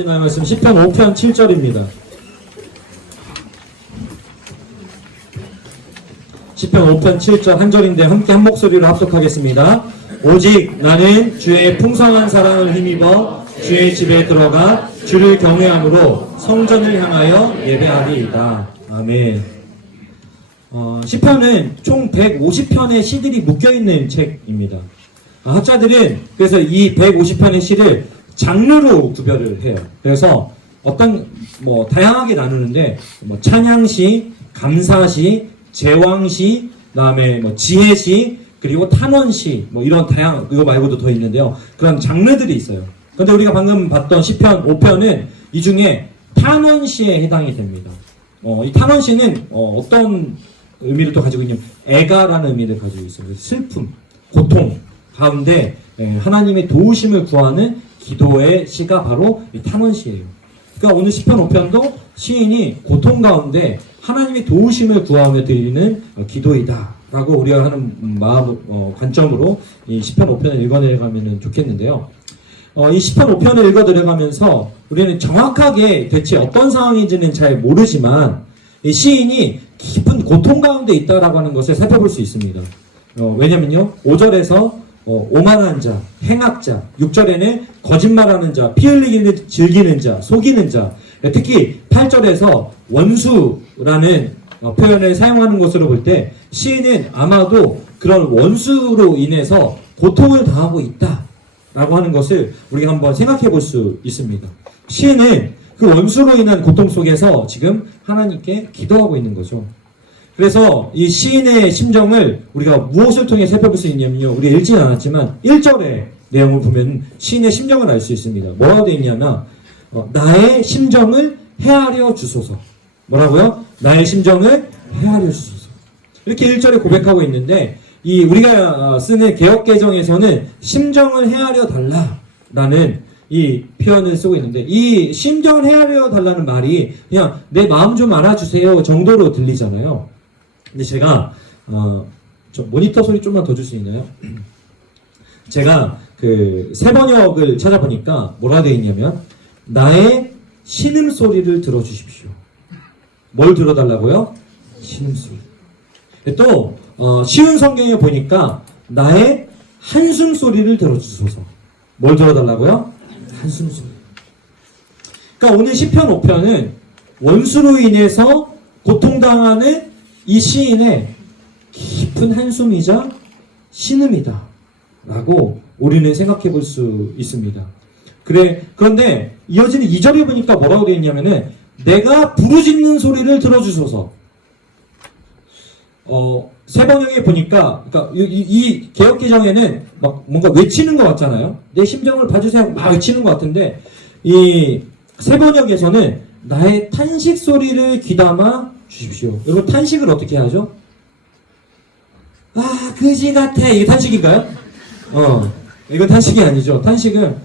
함께 나눌 말씀 시편 5편 7절입니다. 시편 5편 7절 한 절인데 함께 한 목소리로 합독하겠습니다. 오직 나는 주의 풍성한 사랑을 힘입어 주의 집에 들어가 주를 경외함으로 성전을 향하여 예배하리이다. 아멘. 시편은 총 150편의 시들이 묶여있는 책입니다. 학자들은 그래서 이 150편의 시를 장르로 구별을 해요. 그래서 다양하게 나누는데, 찬양시, 감사시, 제왕시, 그다음에 지혜시, 그리고 탄원시, 이런 이거 말고도 더 있는데요. 그런 장르들이 있어요. 근데 우리가 방금 봤던 시편 5편은 이 중에 탄원시에 해당이 됩니다. 이 탄원시는 어떤 의미를 또 가지고 있냐면 애가라는 의미를 가지고 있어요. 슬픔, 고통 가운데 하나님의 도우심을 구하는 기도의 시가 바로 이 탄원시예요. 그러니까 오늘 시편 5편도 시인이 고통 가운데 하나님의 도우심을 구하며 드리는 기도이다 라고 우리가 하는 관점으로 이 시편 5편을 읽어내려가면 좋겠는데요. 이 시편 5편을 읽어내려가면서 우리는 정확하게 대체 어떤 상황인지는 잘 모르지만 이 시인이 깊은 고통 가운데 있다라고 하는 것을 살펴볼 수 있습니다. 왜냐면요, 5절에서 오만한 자, 행악자, 6절에는 거짓말하는 자, 피 흘리기를 즐기는 자, 속이는 자, 특히 8절에서 원수라는 표현을 사용하는 것으로 볼 때 시인은 아마도 그런 원수로 인해서 고통을 당하고 있다라고 하는 것을 우리가 한번 생각해 볼 수 있습니다. 시인은 그 원수로 인한 고통 속에서 지금 하나님께 기도하고 있는 거죠. 그래서 이 시인의 심정을 우리가 무엇을 통해 살펴볼 수 있냐면요, 우리가 읽지는 않았지만 1절의 내용을 보면 시인의 심정을 알 수 있습니다. 뭐라고 되어 있냐면 나의 심정을 헤아려 주소서. 뭐라고요? 나의 심정을 헤아려 주소서. 이렇게 1절에 고백하고 있는데 우리가 쓰는 개역개정에서는 심정을 헤아려 달라라는 이 표현을 쓰고 있는데, 이 심정을 헤아려 달라는 말이 그냥 내 마음 좀 알아주세요 정도로 들리잖아요. 근데 제가 저 모니터 소리 좀만 더 줄 수 있나요? 제가 그 새번역을 찾아보니까 뭐라 되어 있냐면 나의 신음소리를 들어주십시오. 뭘 들어달라고요? 신음소리. 또 쉬운 성경에 보니까 나의 한숨소리를 들어주소서. 뭘 들어달라고요? 한숨소리. 그러니까 오늘 시편 5편은 원수로 인해서 고통당하는 이 시인의 깊은 한숨이자 신음이다 라고 우리는 생각해 볼 수 있습니다. 그런데 이어지는 2절에 보니까 뭐라고 되어 있냐면은 내가 부르짖는 소리를 들어주소서. 세번역에 보니까, 그러니까 이 개역개정에는 막 뭔가 외치는 것 같잖아요. 내 심정을 봐주세요. 막 외치는 것 같은데, 이 세번역에서는 나의 탄식 소리를 귀담아 주십시오. 여러분, 탄식을 어떻게 하죠? 그지 같아. 이게 탄식인가요? 이건 탄식이 아니죠. 탄식은,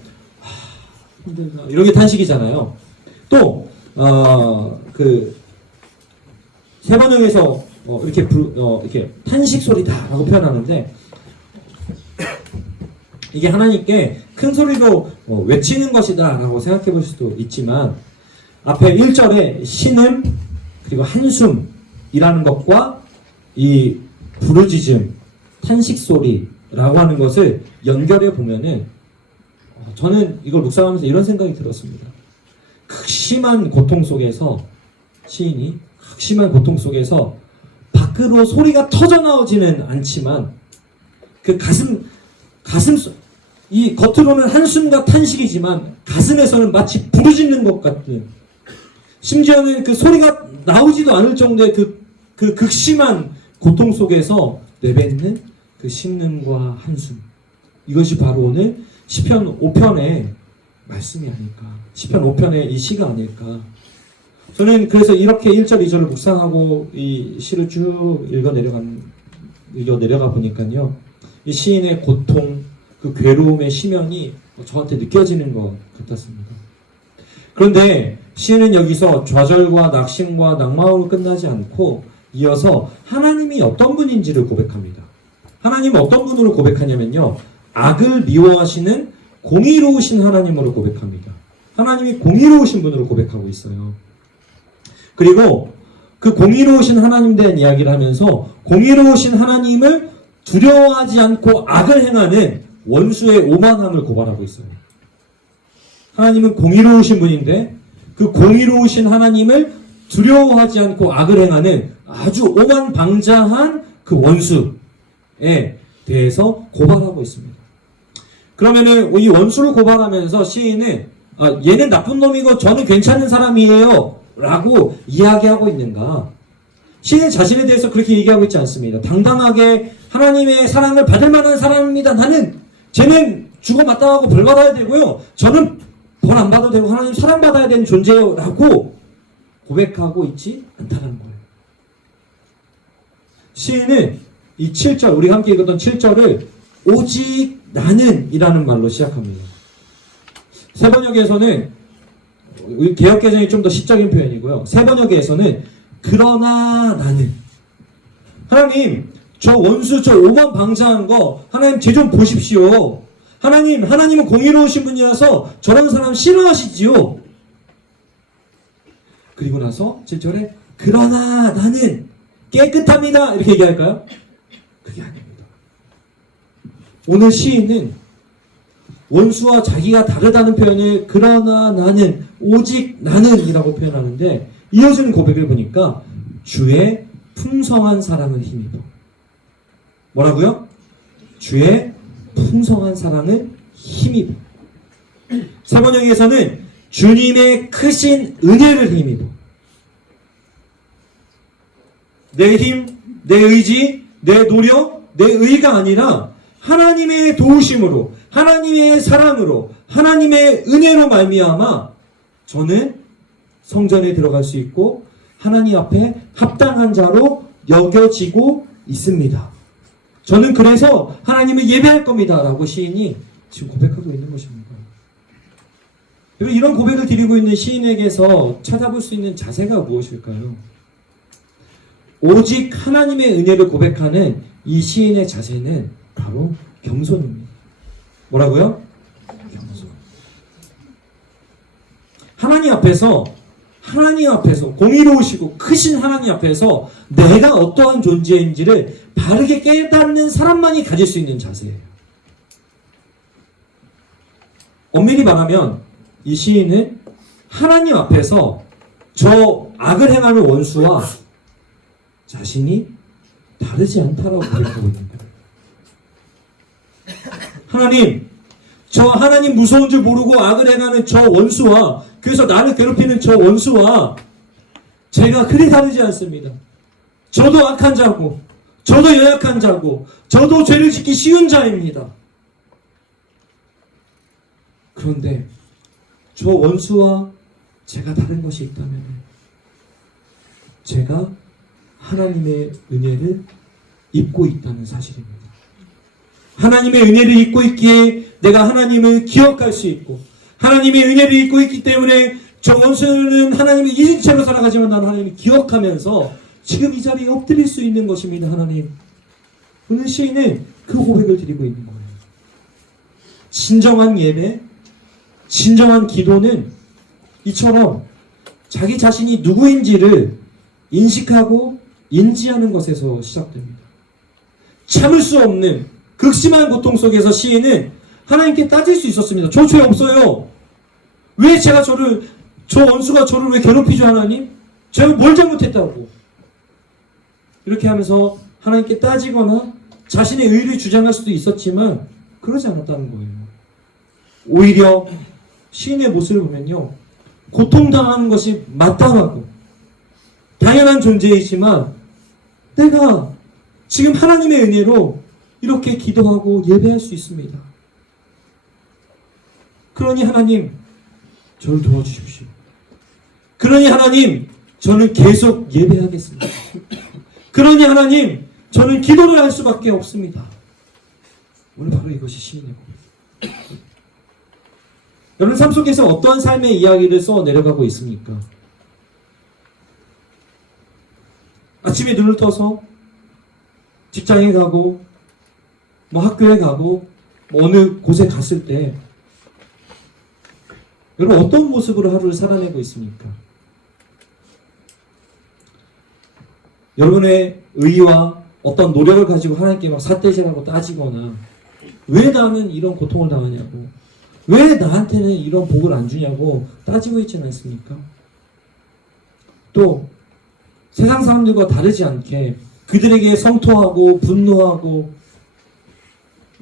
힘들다. 이런 게 탄식이잖아요. 또, 세번역에서 이렇게 탄식 소리다라고 표현하는데, 이게 하나님께 큰 소리로 외치는 것이다라고 생각해 볼 수도 있지만, 앞에 1절에 신음 그리고 한숨이라는 것과 이 부르짖음, 탄식 소리라고 하는 것을 연결해 보면은 저는 이걸 묵상하면서 이런 생각이 들었습니다. 극심한 고통 속에서 시인이 극심한 고통 속에서 밖으로 소리가 터져나오지는 않지만 그 이 겉으로는 한숨과 탄식이지만 가슴에서는 마치 부르짖는 것 같은, 심지어는 그 소리가 나오지도 않을 정도의 그 극심한 고통 속에서 내뱉는 그 신음과 한숨, 이것이 바로 오늘 시편 5편의 말씀이 아닐까, 시편 5편의 이 시가 아닐까. 저는 그래서 이렇게 1절, 2절을 묵상하고 이 시를 쭉 읽어 내려가 보니까요, 이 시인의 고통, 그 괴로움의 심연이 저한테 느껴지는 것 같았습니다. 그런데 시인은 여기서 좌절과 낙심과 낙마음으로 끝나지 않고 이어서 하나님이 어떤 분인지를 고백합니다. 하나님은 어떤 분으로 고백하냐면요, 악을 미워하시는 공의로우신 하나님으로 고백합니다. 하나님이 공의로우신 분으로 고백하고 있어요. 그리고 그 공의로우신 하나님에 대한 이야기를 하면서 공의로우신 하나님을 두려워하지 않고 악을 행하는 원수의 오만함을 고발하고 있어요. 하나님은 공의로우신 분인데 그 공의로우신 하나님을 두려워하지 않고 악을 행하는 아주 오만방자한 그 원수에 대해서 고발하고 있습니다. 그러면은 이 원수를 고발하면서 시인은 얘는 나쁜 놈이고 저는 괜찮은 사람이에요 라고 이야기하고 있는가? 시인 자신에 대해서 그렇게 얘기하고 있지 않습니다. 당당하게 하나님의 사랑을 받을 만한 사람입니다. 쟤는 죽어 마땅하고 벌 받아야 되고요. 저는 벌 안 받아도 되고 하나님 사랑받아야 되는 존재예요 라고 고백하고 있지 않다는 거예요. 시인은 이 7절, 우리 함께 읽었던 7절을 오직 나는 이라는 말로 시작합니다. 새 번역에서는, 개역개정이 좀 더 시적인 표현이고요. 새 번역에서는 그러나 나는, 하나님 저 원수 저 오만방자한 거 하나님 쟤 좀 보십시오. 하나님은 공의로우신 분이라서 저런 사람 싫어하시지요. 그리고 나서 7절에 그러나 나는 깨끗합니다 이렇게 얘기할까요? 그게 아닙니다. 오늘 시인은 원수와 자기가 다르다는 표현을 그러나 나는 오직 나는 이라고 표현하는데 이어지는 고백을 보니까 주의 풍성한 사랑을 힘입어. 뭐라고요? 주의 풍성한 사랑을 힘입어. 새 번역에서는 주님의 크신 은혜를 힘입어. 내 힘, 내 의지, 내 노력, 내 의가 아니라 하나님의 도우심으로, 하나님의 사랑으로, 하나님의 은혜로 말미암아 저는 성전에 들어갈 수 있고 하나님 앞에 합당한 자로 여겨지고 있습니다. 저는 그래서 하나님을 예배할 겁니다 라고 시인이 지금 고백하고 있는 것입니다. 여러분, 이런 고백을 드리고 있는 시인에게서 찾아볼 수 있는 자세가 무엇일까요? 오직 하나님의 은혜를 고백하는 이 시인의 자세는 바로 겸손입니다. 뭐라고요? 겸손. 하나님 앞에서 공의로우시고 크신 하나님 앞에서 내가 어떠한 존재인지를 바르게 깨닫는 사람만이 가질 수 있는 자세예요. 엄밀히 말하면 이 시인은 하나님 앞에서 저 악을 행하는 원수와 자신이 다르지 않다라고 고백하고 있는 거예요. 하나님 무서운 줄 모르고 악을 행하는 저 원수와, 그래서 나를 괴롭히는 저 원수와 제가 그리 다르지 않습니다. 저도 악한 자고, 저도 연약한 자고, 저도 죄를 짓기 쉬운 자입니다. 그런데 저 원수와 제가 다른 것이 있다면 제가 하나님의 은혜를 입고 있다는 사실입니다. 하나님의 은혜를 입고 있기에 내가 하나님을 기억할 수 있고, 하나님의 은혜를 입고 있기 때문에 저 원수는 하나님을 잊은 채로 살아가지만 나는 하나님을 기억하면서 지금 이 자리에 엎드릴 수 있는 것입니다. 하나님, 오늘 시인은 그 고백을 드리고 있는 거예요. 진정한 예배, 진정한 기도는 이처럼 자기 자신이 누구인지를 인식하고 인지하는 것에서 시작됩니다. 참을 수 없는 극심한 고통 속에서 시인은 하나님께 따질 수 있었습니다. 저 죄 없어요. 왜 저 원수가 저를 왜 괴롭히죠, 하나님? 제가 뭘 잘못했다고? 이렇게 하면서 하나님께 따지거나 자신의 의를 주장할 수도 있었지만 그러지 않았다는 거예요. 오히려 시인의 모습을 보면요, 고통당하는 것이 마땅하고 당연한 존재이지만 내가 지금 하나님의 은혜로 이렇게 기도하고 예배할 수 있습니다. 그러니 하나님, 저를 도와주십시오. 그러니 하나님, 저는 계속 예배하겠습니다. 그러니 하나님, 저는 기도를 할 수밖에 없습니다. 오늘 바로 이것이 시인의 고백. 여러분 삶 속에서 어떠한 삶의 이야기를 써 내려가고 있습니까? 아침에 눈을 떠서 직장에 가고 학교에 가고 어느 곳에 갔을 때 여러분 어떤 모습으로 하루를 살아내고 있습니까? 여러분의 의의와 어떤 노력을 가지고 하나님께 막 삿대질하고 따지거나 왜 나는 이런 고통을 당하냐고, 왜 나한테는 이런 복을 안 주냐고 따지고 있지는 않습니까? 또 세상 사람들과 다르지 않게 그들에게 성토하고 분노하고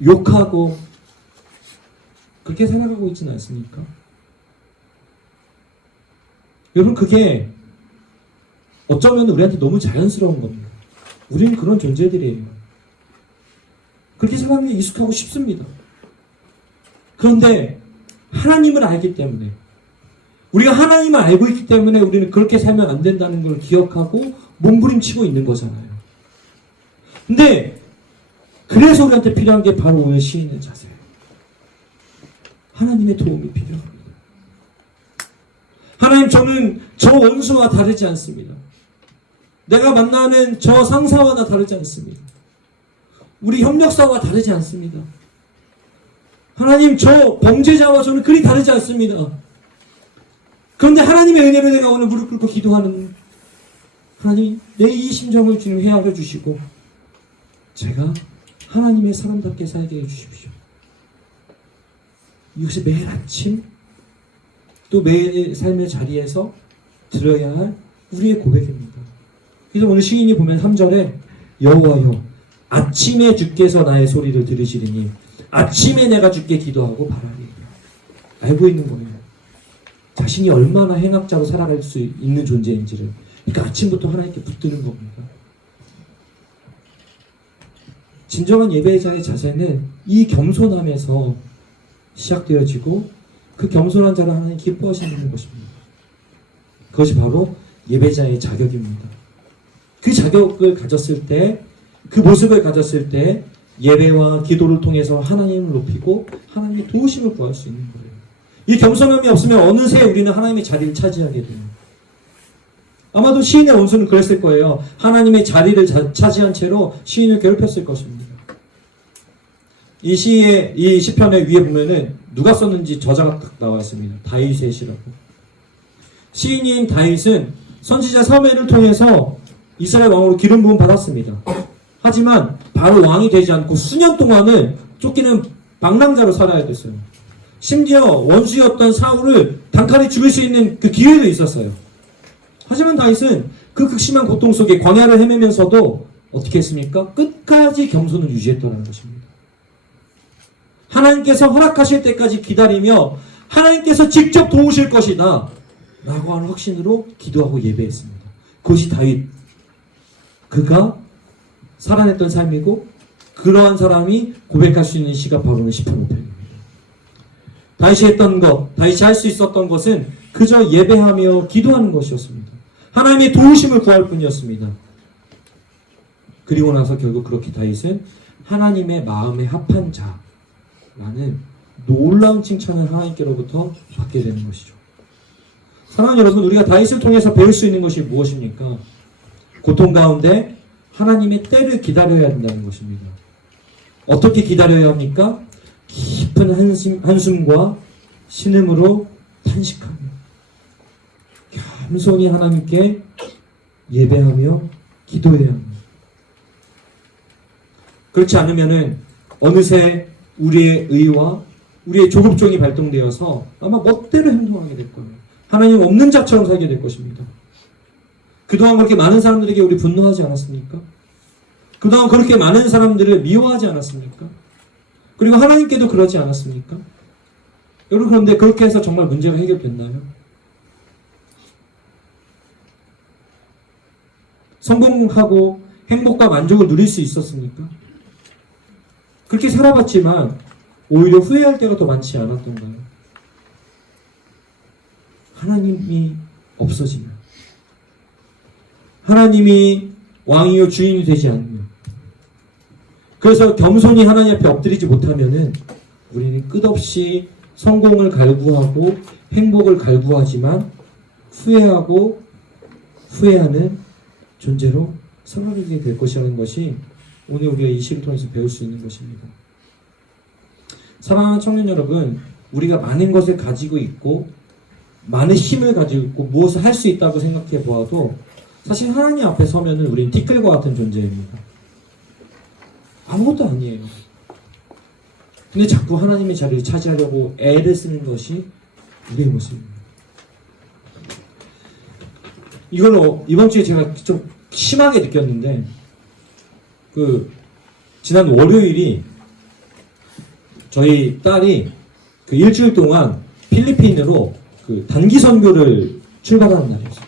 욕하고 그렇게 살아가고 있지는 않습니까? 여러분 그게 어쩌면 우리한테 너무 자연스러운 겁니다. 우리는 그런 존재들이에요. 그렇게 살아가는 게 익숙하고 쉽습니다. 그런데 하나님을 알기 때문에, 우리가 하나님을 알고 있기 때문에 우리는 그렇게 살면 안 된다는 걸 기억하고 몸부림치고 있는 거잖아요. 근데 그래서 우리한테 필요한 게 바로 오늘 시인의 자세예요. 하나님의 도움이 필요합니다. 하나님, 저는 저 원수와 다르지 않습니다. 내가 만나는 저 상사와 다르지 않습니다. 우리 협력사와 다르지 않습니다. 하나님, 저 범죄자와 저는 그리 다르지 않습니다. 그런데 하나님의 은혜로 내가 오늘 무릎 꿇고 기도하는, 하나님, 내 이 심정을 주님 헤아려 주시고 제가 하나님의 사람답게 살게 해주십시오. 이것이 매일 아침 또 매일 삶의 자리에서 들어야 할 우리의 고백입니다. 그래서 오늘 시인이 보면 3절에 여호와여, 아침에 주께서 나의 소리를 들으시리니 아침에 내가 주께 기도하고 바라리라. 알고 있는 거예요. 자신이 얼마나 행악자로 살아갈 수 있는 존재인지를. 그러니까 아침부터 하나님께 붙드는 겁니다. 진정한 예배자의 자세는 이 겸손함에서 시작되어지고 그 겸손한 자를 하나님 기뻐하시는 것입니다. 그것이 바로 예배자의 자격입니다. 그 자격을 가졌을 때, 그 모습을 가졌을 때 예배와 기도를 통해서 하나님을 높이고 하나님의 도우심을 구할 수 있는 거예요. 이 겸손함이 없으면 어느새 우리는 하나님의 자리를 차지하게 돼요. 아마도 시인의 원수는 그랬을 거예요. 하나님의 자리를 차지한 채로 시인을 괴롭혔을 것입니다. 이 시편의 위에 보면은 누가 썼는지 저자가 딱 나와 있습니다. 다윗의 시라고. 시인인 다윗은 선지자 사무엘을 통해서 이스라엘 왕으로 기름 부음 받았습니다. 하지만 바로 왕이 되지 않고 수년 동안은 쫓기는 방랑자로 살아야 됐어요. 심지어 원수였던 사울을 단칼에 죽일 수 있는 그 기회도 있었어요. 하지만 다윗은 그 극심한 고통 속에 광야를 헤매면서도 어떻게 했습니까? 끝까지 겸손을 유지했다는 것입니다. 하나님께서 허락하실 때까지 기다리며 하나님께서 직접 도우실 것이다 라고 하는 확신으로 기도하고 예배했습니다. 그것이 다윗, 그가 살아냈던 삶이고 그러한 사람이 고백할 수 있는 시가 바로 시편 5편입니다. 다윗이 했던 것, 다윗이 할 수 있었던 것은 그저 예배하며 기도하는 것이었습니다. 하나님의 도우심을 구할 뿐이었습니다. 그리고 나서 결국 그렇게 다윗은 하나님의 마음에 합한 자라는 놀라운 칭찬을 하나님께로부터 받게 되는 것이죠. 사랑하는 여러분, 우리가 다윗을 통해서 배울 수 있는 것이 무엇입니까? 고통 가운데 하나님의 때를 기다려야 한다는 것입니다. 어떻게 기다려야 합니까? 깊은 한숨과 신음으로 탄식하며 겸손히 하나님께 예배하며 기도해야 합니다. 그렇지 않으면은 어느새 우리의 의와 우리의 조급종이 발동되어서 아마 멋대로 행동하게 될 거예요. 하나님 없는 자처럼 살게 될 것입니다. 그동안 그렇게 많은 사람들에게 우리 분노하지 않았습니까? 그동안 그렇게 많은 사람들을 미워하지 않았습니까? 그리고 하나님께도 그러지 않았습니까? 여러분, 그런데 그렇게 해서 정말 문제가 해결됐나요? 성공하고 행복과 만족을 누릴 수 있었습니까? 그렇게 살아봤지만 오히려 후회할 때가 더 많지 않았던가요? 하나님이 없어지면, 하나님이 왕이요 주인이 되지 않으면, 그래서 겸손히 하나님 앞에 엎드리지 못하면은 우리는 끝없이 성공을 갈구하고 행복을 갈구하지만 후회하고 후회하는 존재로 살아가게 될 것이라는 것이 오늘 우리가 이 시를 통해서 배울 수 있는 것입니다. 사랑하는 청년 여러분, 우리가 많은 것을 가지고 있고 많은 힘을 가지고 무엇을 할 수 있다고 생각해 보아도 사실 하나님 앞에 서면은 우리는 티끌과 같은 존재입니다. 아무것도 아니에요. 근데 자꾸 하나님의 자리를 차지하려고 애를 쓰는 것이 우리의 모습입니다. 이걸로 이번 주에 제가 좀 심하게 느꼈는데, 지난 월요일이 저희 딸이 일주일 동안 필리핀으로 단기 선교를 출발하는 날이었어요.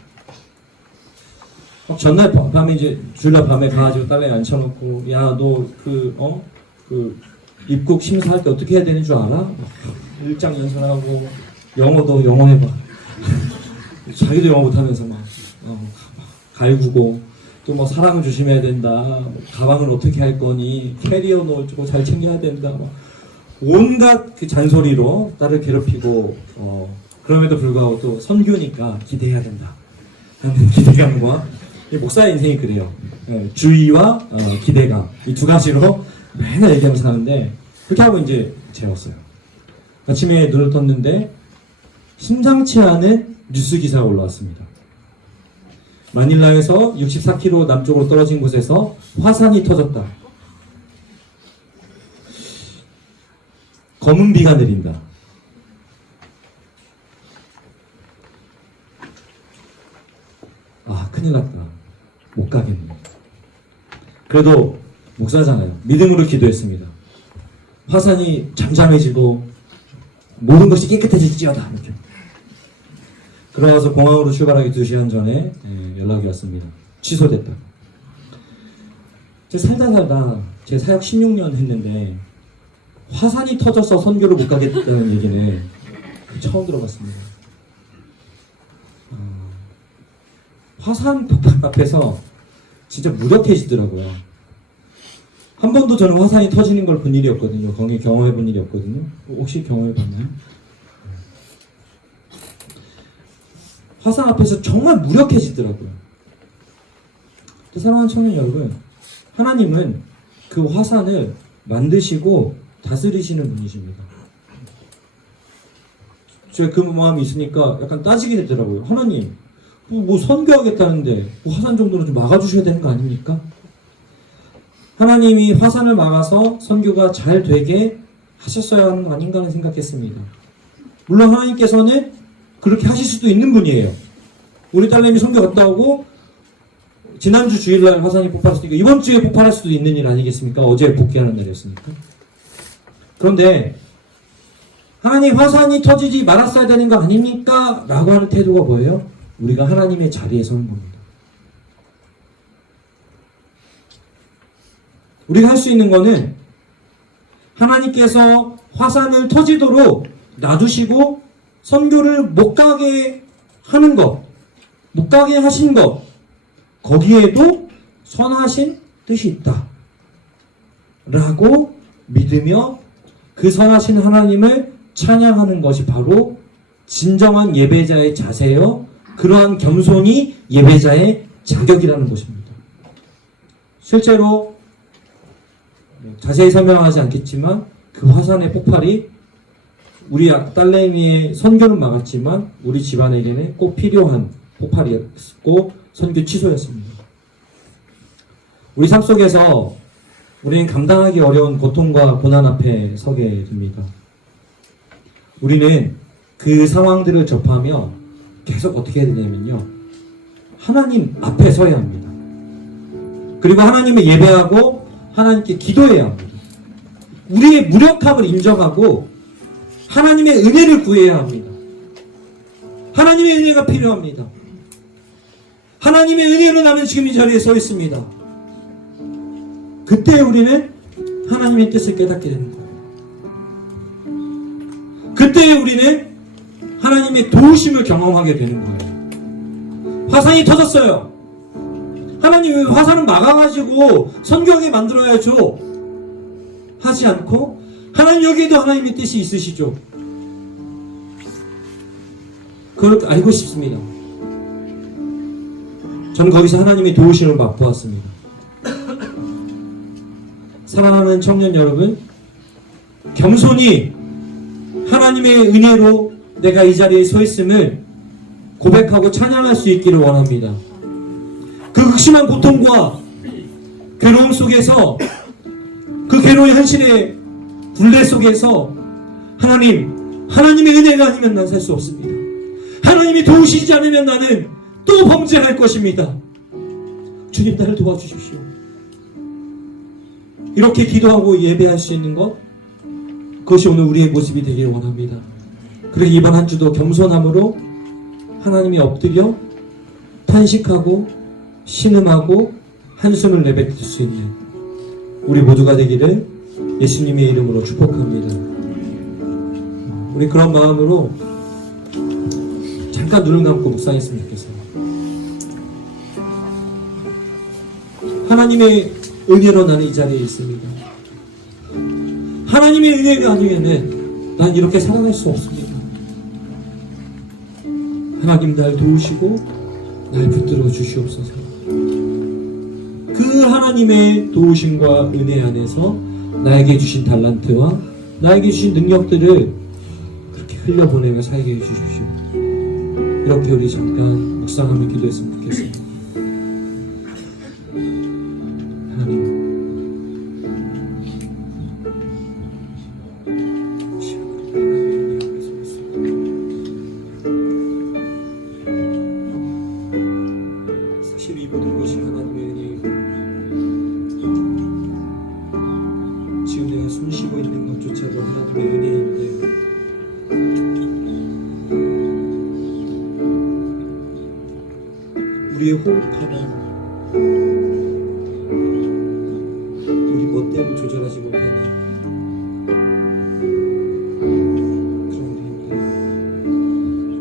전날 밤에 이제 주일날 밤에 가가지고 딸내 앉혀놓고, 야, 너 입국 심사할 때 어떻게 해야 되는 줄 알아? 일장 연설하고 영어도 영어 해봐. 자기도 영어 못하면서 막 갈구고, 또 뭐 사랑을 조심해야 된다. 뭐 가방을 어떻게 할 거니? 캐리어 넣을 거 잘 챙겨야 된다. 막 온갖 잔소리로 딸을 괴롭히고, 그럼에도 불구하고 또 선교니까 기대해야 된다 하는 기대감과, 목사의 인생이 그래요. 주의와 기대감, 이 두 가지로 맨날 얘기하면서 사는데, 그렇게 하고 이제 재웠어요. 아침에 눈을 떴는데 심상치 않은 뉴스 기사가 올라왔습니다. 마닐라에서 64km 남쪽으로 떨어진 곳에서 화산이 터졌다. 검은 비가 내린다. 아, 큰일 났다. 못 가겠네. 그래도 목사잖아요. 믿음으로 기도했습니다. 화산이 잠잠해지고 모든 것이 깨끗해질지어다. 이렇게. 그러고서 공항으로 출발하기 2시간 전에 연락이 왔습니다. 취소됐다. 제가 살다 제 사역 16년 했는데 화산이 터져서 선교를 못 가겠다는 얘기는 처음 들어봤습니다. 화산 폭발 앞에서 진짜 무력해지더라고요. 한 번도 저는 화산이 터지는 걸 본 일이 없거든요. 거기 경험해 본 일이 없거든요. 혹시 경험해 봤나요? 화산 앞에서 정말 무력해지더라고요. 사랑하는 청년 여러분, 하나님은 그 화산을 만드시고 다스리시는 분이십니다. 제가 그 마음이 있으니까 약간 따지게 되더라고요. 하나님, 뭐 선교하겠다는데 화산 정도는 좀 막아주셔야 되는 거 아닙니까? 하나님이 화산을 막아서 선교가 잘 되게 하셨어야 하는 거 아닌가 하는 생각했습니다. 물론 하나님께서는 그렇게 하실 수도 있는 분이에요. 우리 딸내미 선교 갔다 오고 지난주 주일날 화산이 폭발할 수도 있고 이번 주에 폭발할 수도 있는 일 아니겠습니까? 어제 복귀하는 날이었으니까. 그런데 하나님 화산이 터지지 말았어야 되는 거 아닙니까? 라고 하는 태도가 뭐예요? 우리가 하나님의 자리에 서는 겁니다. 우리가 할 수 있는 거는 하나님께서 화산을 터지도록 놔두시고 선교를 못 가게 하는 것, 못 가게 하신 것, 거기에도 선하신 뜻이 있다 라고 믿으며 그 선하신 하나님을 찬양하는 것이 바로 진정한 예배자의 자세요. 그러한 겸손이 예배자의 자격이라는 것입니다. 실제로 자세히 설명하지 않겠지만 그 화산의 폭발이 우리 딸내미의 선교는 막았지만 우리 집안에게는 꼭 필요한 폭발이었고 선교 취소였습니다. 우리 삶 속에서 우리는 감당하기 어려운 고통과 고난 앞에 서게 됩니다. 우리는 그 상황들을 접하며 계속 어떻게 해야 되냐면요, 하나님 앞에 서야 합니다. 그리고 하나님을 예배하고 하나님께 기도해야 합니다. 우리의 무력함을 인정하고 하나님의 은혜를 구해야 합니다. 하나님의 은혜가 필요합니다. 하나님의 은혜로 나는 지금 이 자리에 서 있습니다. 그때 우리는 하나님의 뜻을 깨닫게 되는 거예요. 그때 우리는 하나님의 도우심을 경험하게 되는 거예요. 화산이 터졌어요. 하나님 왜 화산을 막아가지고 선교하게 만들어야죠 하지 않고 하나님 여기에도 하나님의 뜻이 있으시죠. 그걸 알고 싶습니다. 저는 거기서 하나님의 도우심을 맛보았습니다. 사랑하는 청년 여러분, 겸손히 하나님의 은혜로 내가 이 자리에 서 있음을 고백하고 찬양할 수 있기를 원합니다. 그 극심한 고통과 괴로움 속에서, 그 괴로운 현실의 굴레 속에서 하나님의 은혜가 아니면 난 살 수 없습니다. 하나님이 도우시지 않으면 나는 또 범죄할 것입니다. 주님, 나를 도와주십시오. 이렇게 기도하고 예배할 수 있는 것, 그것이 오늘 우리의 모습이 되길 원합니다. 그리고 이번 한 주도 겸손함으로 하나님이 엎드려 탄식하고 신음하고 한숨을 내뱉을 수 있는 우리 모두가 되기를 예수님의 이름으로 축복합니다. 우리 그런 마음으로 잠깐 눈을 감고 묵상했으면 좋겠어요. 하나님의 은혜로 나는 이 자리에 있습니다. 하나님의 은혜가 아니면은 난 이렇게 살아갈 수 없습니다. 하나님, 날 도우시고 날 붙들어 주시옵소서. 그 하나님의 도우심과 은혜 안에서 나에게 주신 달란트와 나에게 주신 능력들을 그렇게 흘려보내며 살게 해주십시오. 이렇게 우리 잠깐 묵상하며 기도했으면 좋겠습니다. 하나님, 사실 이 모든 것이 하나님의 은혜이고, 지금 내가 숨 쉬고 있는 것조차도 하나님의 은혜인데, 우리의 호흡하는 우리 멋대로 조절하지 못하는 그런 일인데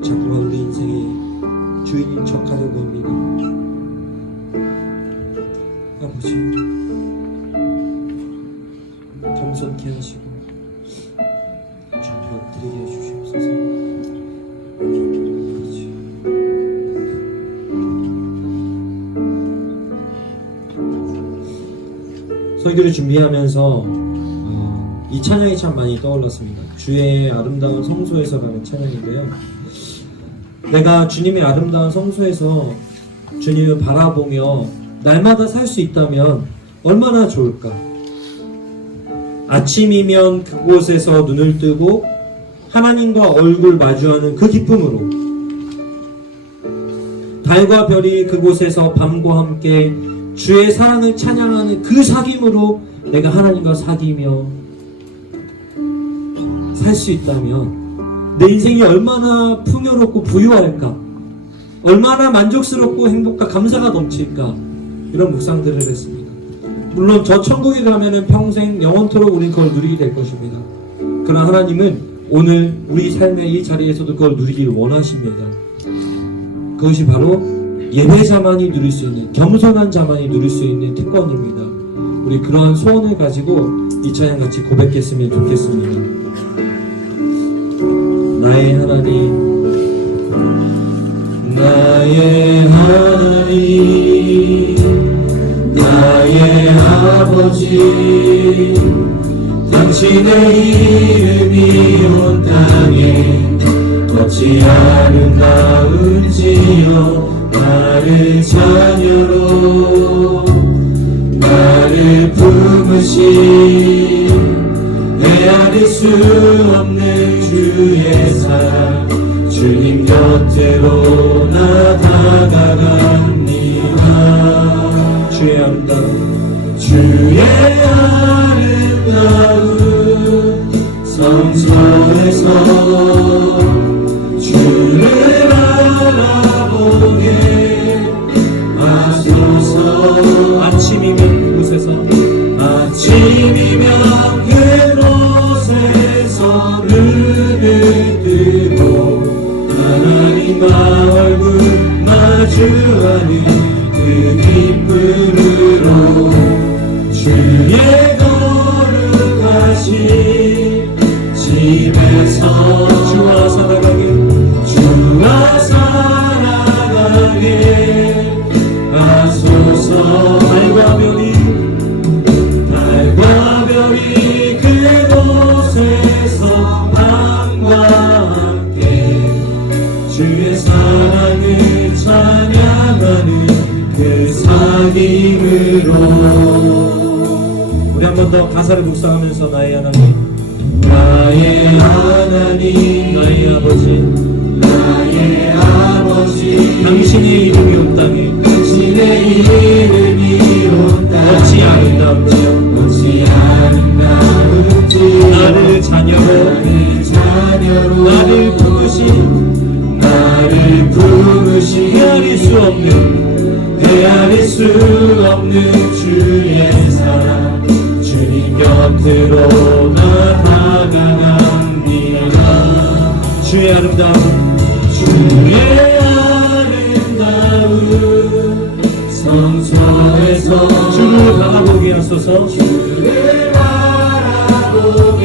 자꾸만 우리 인생의 주인인 척하려고 합니다. 아버지, 겸손케 하시고 주님 엎드리게 해주시옵소서. 설교를 준비하면서 이 찬양이 참 많이 떠올랐습니다. 주의 아름다운 성소에서라는 찬양인데요. 내가 주님의 아름다운 성소에서 주님을 바라보며 날마다 살 수 있다면 얼마나 좋을까. 아침이면 그곳에서 눈을 뜨고 하나님과 얼굴 마주하는 그 기쁨으로, 달과 별이 그곳에서 밤과 함께 주의 사랑을 찬양하는 그 사귐으로 내가 하나님과 사귀며 살 수 있다면 내 인생이 얼마나 풍요롭고 부유할까, 얼마나 만족스럽고 행복과 감사가 넘칠까, 이런 묵상들을 했습니다. 물론 저 천국에 가면은 평생 영원토록 우린 그걸 누리게 될 것입니다. 그러나 하나님은 오늘 우리 삶의 이 자리에서도 그걸 누리기를 원하십니다. 그것이 바로 예배자만이 누릴 수 있는, 겸손한 자만이 누릴 수 있는 특권입니다. 우리 그러한 소원을 가지고 이 찬양 같이 고백했으면 좋겠습니다. 나의 하나님, 나의 하나님, 나의 아버지, 당신의 이름이 온 땅에 어찌 아름다운지요. 나를 자녀로 나를 품으신 헤아릴 수 없는 주의 사랑, 주님 곁으로 나 다가갑니다. 주의 아름다운 성소에서 주를 바라보게 하소서. 아침이면 그곳에서 눈을 뜨고 하나님과 얼굴 마주하는 그 기쁨으로 주의 거룩하신 집에서 주와 살아가게 하소서. 달과 별이 그곳에서 밤과 함께 주의 사랑 우리 한 번 더 가사를 묵상하면서 나의 하나님, 나의 하나님, 나의 아버지, 나의 아버지, 당신의 이름이 온 땅에, 당신의 이름이 온 땅에 어찌 아름다운지, 어찌 아름다운지, 나를 자녀로, 나를 부르신, 나를 부르신 헤아릴 수 없는, 헤아릴 수 없는 주의 사랑, 주님 곁으로 나아갑니다. 주의 아름다움, 주의 아름다움 성소에서 주를 바라보게 하소서. 주를 바라보게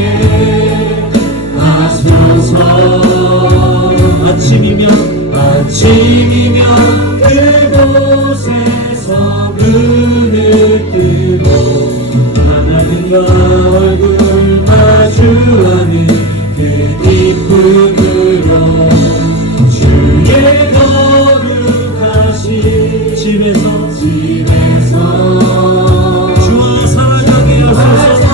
하소서. 아침이면 그곳에서 눈을 뜨고 하나님과 얼굴 마주하는 그 기쁨으로 주의 거룩하신 집에서 주와 살아가게 하소서.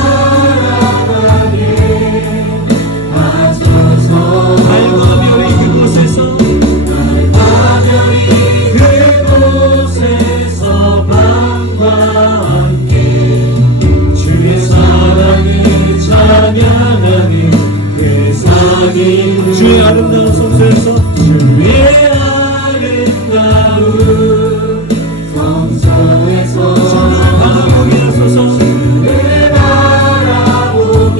달과 별이 그곳에서 밤과 함께 주의 사랑을 찬양하는 그 상이 주의 아름다운 성소에서 주의 아름다운 성소에서 주를 바라보게 하소서. 주를 바라보게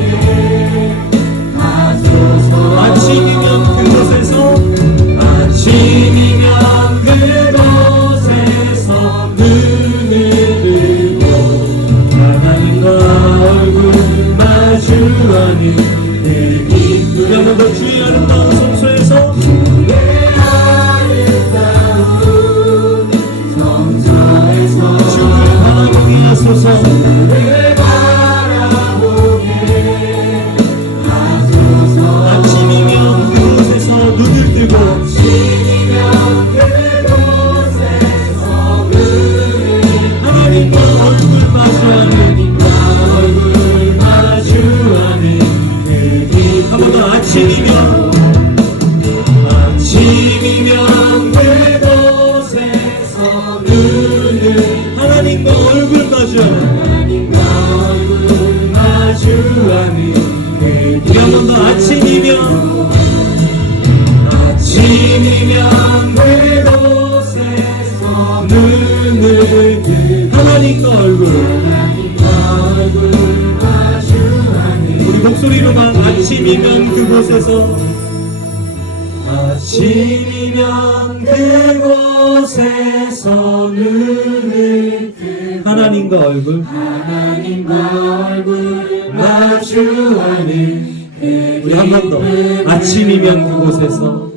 하소서. 아침이면 그곳에서 눈을 뜨고 하나님과 얼굴 마주하는 그 기쁨. 한번 더 주의 아름다운 성소에서 주의 아름다운 성소에서 주를 바라보게 하소서. 주를 바라보게 하소서. 아침이면 그곳에서 눈을 뜨고 하나님과 얼굴 마주하는 그 한 번 더. 아침이면 그곳에서 눈을 하나님과 얼굴 마주하는 그 우리 한 번 더. 아침이면 그곳에서 눈을 하나님과 얼굴 마주하는 우리 목소리로만 아침이면 그곳에서 눈을 하나님과 얼굴 마주하는 우리 한 번 더. 아침이면 그곳에서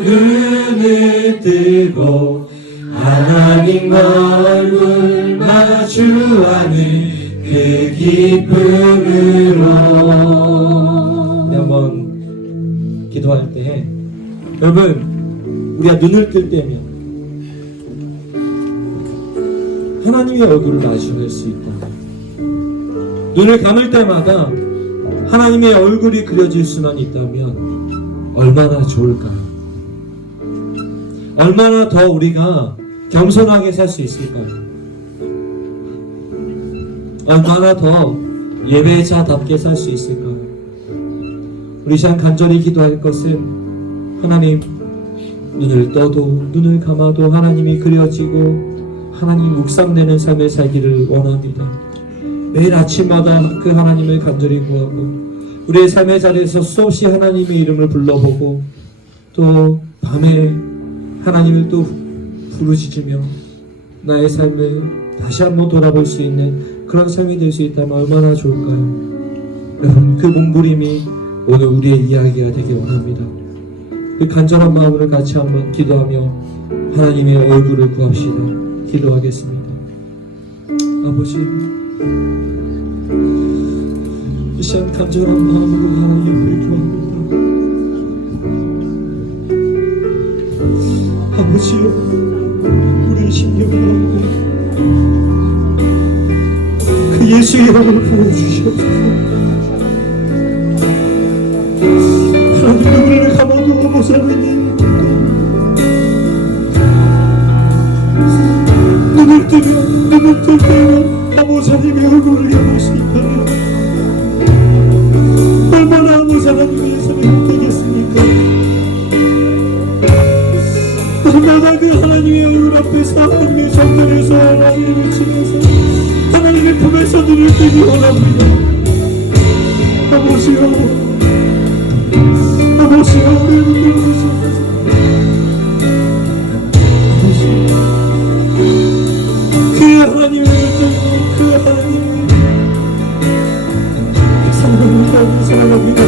눈을 뜨고 하나님과 얼굴 마주하는 그 기쁨으로. 한번 기도할 때 여러분, 우리가 눈을 뜰 때면 하나님의 얼굴을 마주할 수 있다. 눈을 감을 때마다 하나님의 얼굴이 그려질 수만 있다면 얼마나 좋을까요? 얼마나 더 우리가 겸손하게 살 수 있을까요? 얼마나 더 예배자답게 살 수 있을까요? 우리 시간 간절히 기도할 것은 하나님, 눈을 떠도 눈을 감아도 하나님이 그려지고 하나님 묵상되는 삶을 살기를 원합니다. 매일 아침마다 그 하나님을 간절히 구하고 우리의 삶의 자리에서 수없이 하나님의 이름을 불러보고 또 밤에 하나님을 또 부르짖으며 나의 삶을 다시 한번 돌아볼 수 있는 그런 삶이 될 수 있다면 얼마나 좋을까요? 여러분, 그 몸부림이 오늘 우리의 이야기가 되길 원합니다. 그 간절한 마음으로 같이 한번 기도하며 하나님의 얼굴을 구합시다. 기도하겠습니다. 아버지, 이 시간 간절한 마음으로 하나님의 얼굴을 구합니다. 아버지여, 우리의 심령을 그 예수의 이름을 부어주시옵소서. 하나님, 누구를 감아도 못 살고 있는 눈을 뜰 때면 아모사님의 얼굴을 여볼 수 있다면 얼마나 아모사 하나님의 손이 되겠습니까? 날마다 그 하나님의 얼굴 앞에서 하나님의 성전에서 하나님을 치면서 하나님의 품에서 눈을 뜨기 원합니다. 아버지여, 아버지여, 우리를 부르시옵소서. 그 하나님을 뜨고 그 하나님을 사랑을 하고 사랑합니다.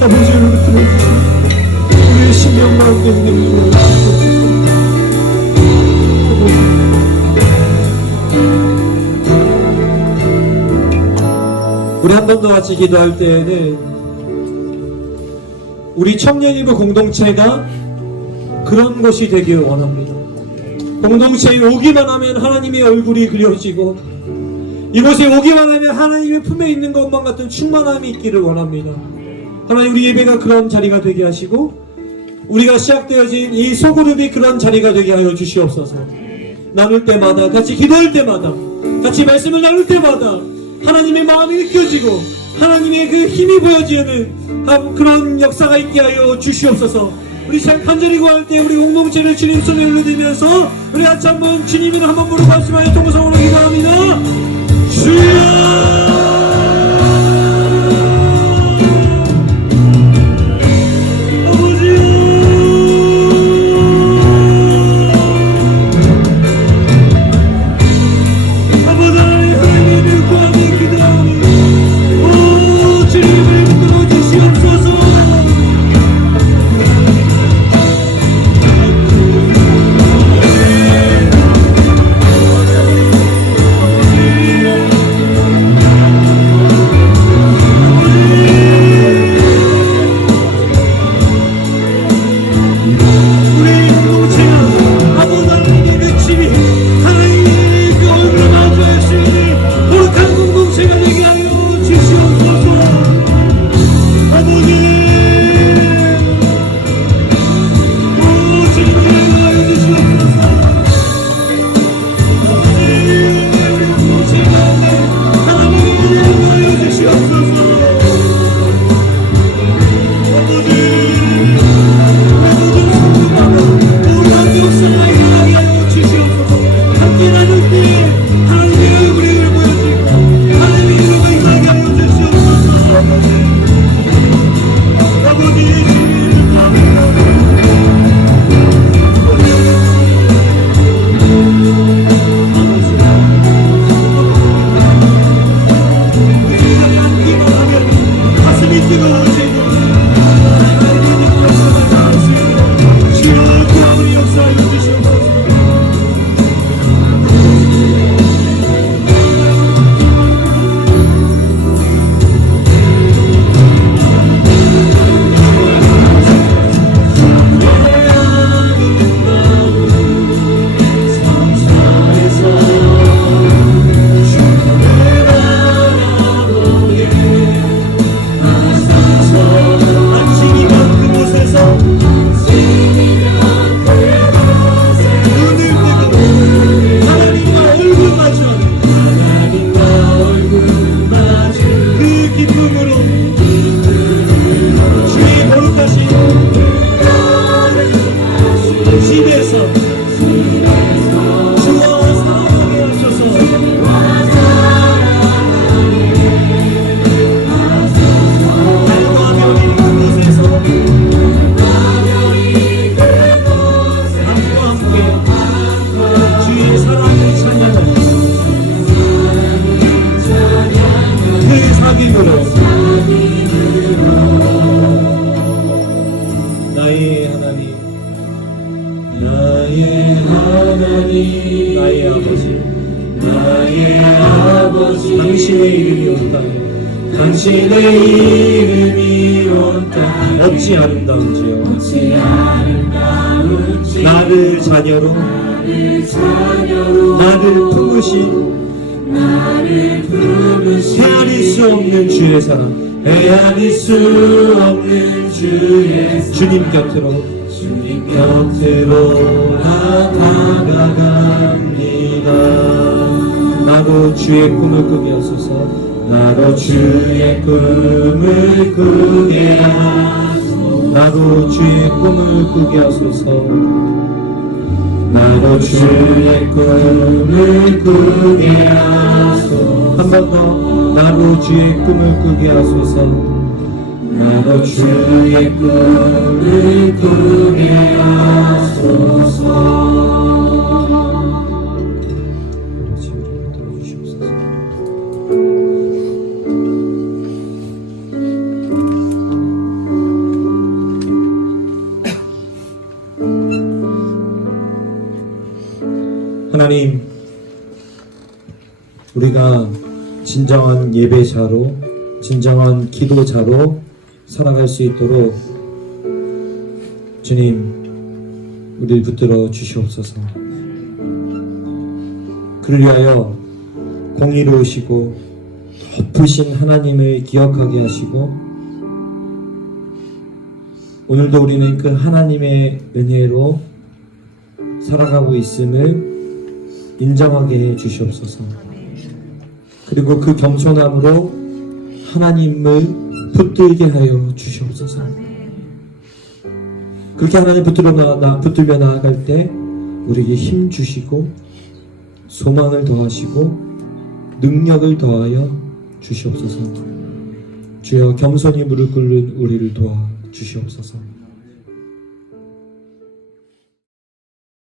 아버지를 들어주시옵소서. 우리의 심령 마음에 있는 일을 우리 한 번 더 같이 기도할 때에는 우리 청년일부 공동체가 그런 것이 되길 원합니다. 공동체에 오기만 하면 하나님의 얼굴이 그려지고 이곳에 오기만 하면 하나님의 품에 있는 것만 같은 충만함이 있기를 원합니다. 하나님, 우리 예배가 그런 자리가 되게 하시고 우리가 시작되어진 이 소그룹이 그런 자리가 되게 하여 주시옵소서. 나눌 때마다, 같이 기도할 때마다, 같이 말씀을 나눌 때마다 하나님의 마음이 느껴지고 하나님의 그 힘이 보여지는 그런 역사가 있게 하여 주시옵소서. 우리 참 간절히 구할 때 우리 공동체를 주님 손에 올려드리면서 우리 같이 한번 주님을 한번 부르고 말씀하여 통성으로 기도합니다. 주여, 당신의 이름이 온다. 당신의 이름이 온 땅 어찌 아름다운지요 나를 자녀로 나를 품으신 헤아릴 수 없는 주의 사랑 헤아릴 수 없는 주의 사랑 주님 곁으로 나아갑니다. 나로 주의 꿈을 꾸게 하소서 나로 주의 꿈을 꾸게 하소서 나로 주의 꿈을 꾸게 하소서 나로 주의 꿈을 꾸게 하소서 한 번 더 나로 주의 꿈을 꾸게 하소서 나로 주의 꿈을 꾸게 하소서 하나님, 우리가 진정한 예배자로, 진정한 기도자로 살아갈 수 있도록 주님, 우리를 붙들어 주시옵소서. 그를 위하여 공의로우시고 높으신 하나님을 기억하게 하시고 오늘도 우리는 그 하나님의 은혜로 살아가고 있음을 인정하게 해 주시옵소서. 그리고 그 겸손함으로 하나님을 붙들게 하여 주시옵소서. 그렇게 하나님 붙들며 나아갈 때 우리에게 힘 주시고 소망을 더하시고 능력을 더하여 주시옵소서. 주여 겸손히 무릎 꿇는 우리를 도와 주시옵소서.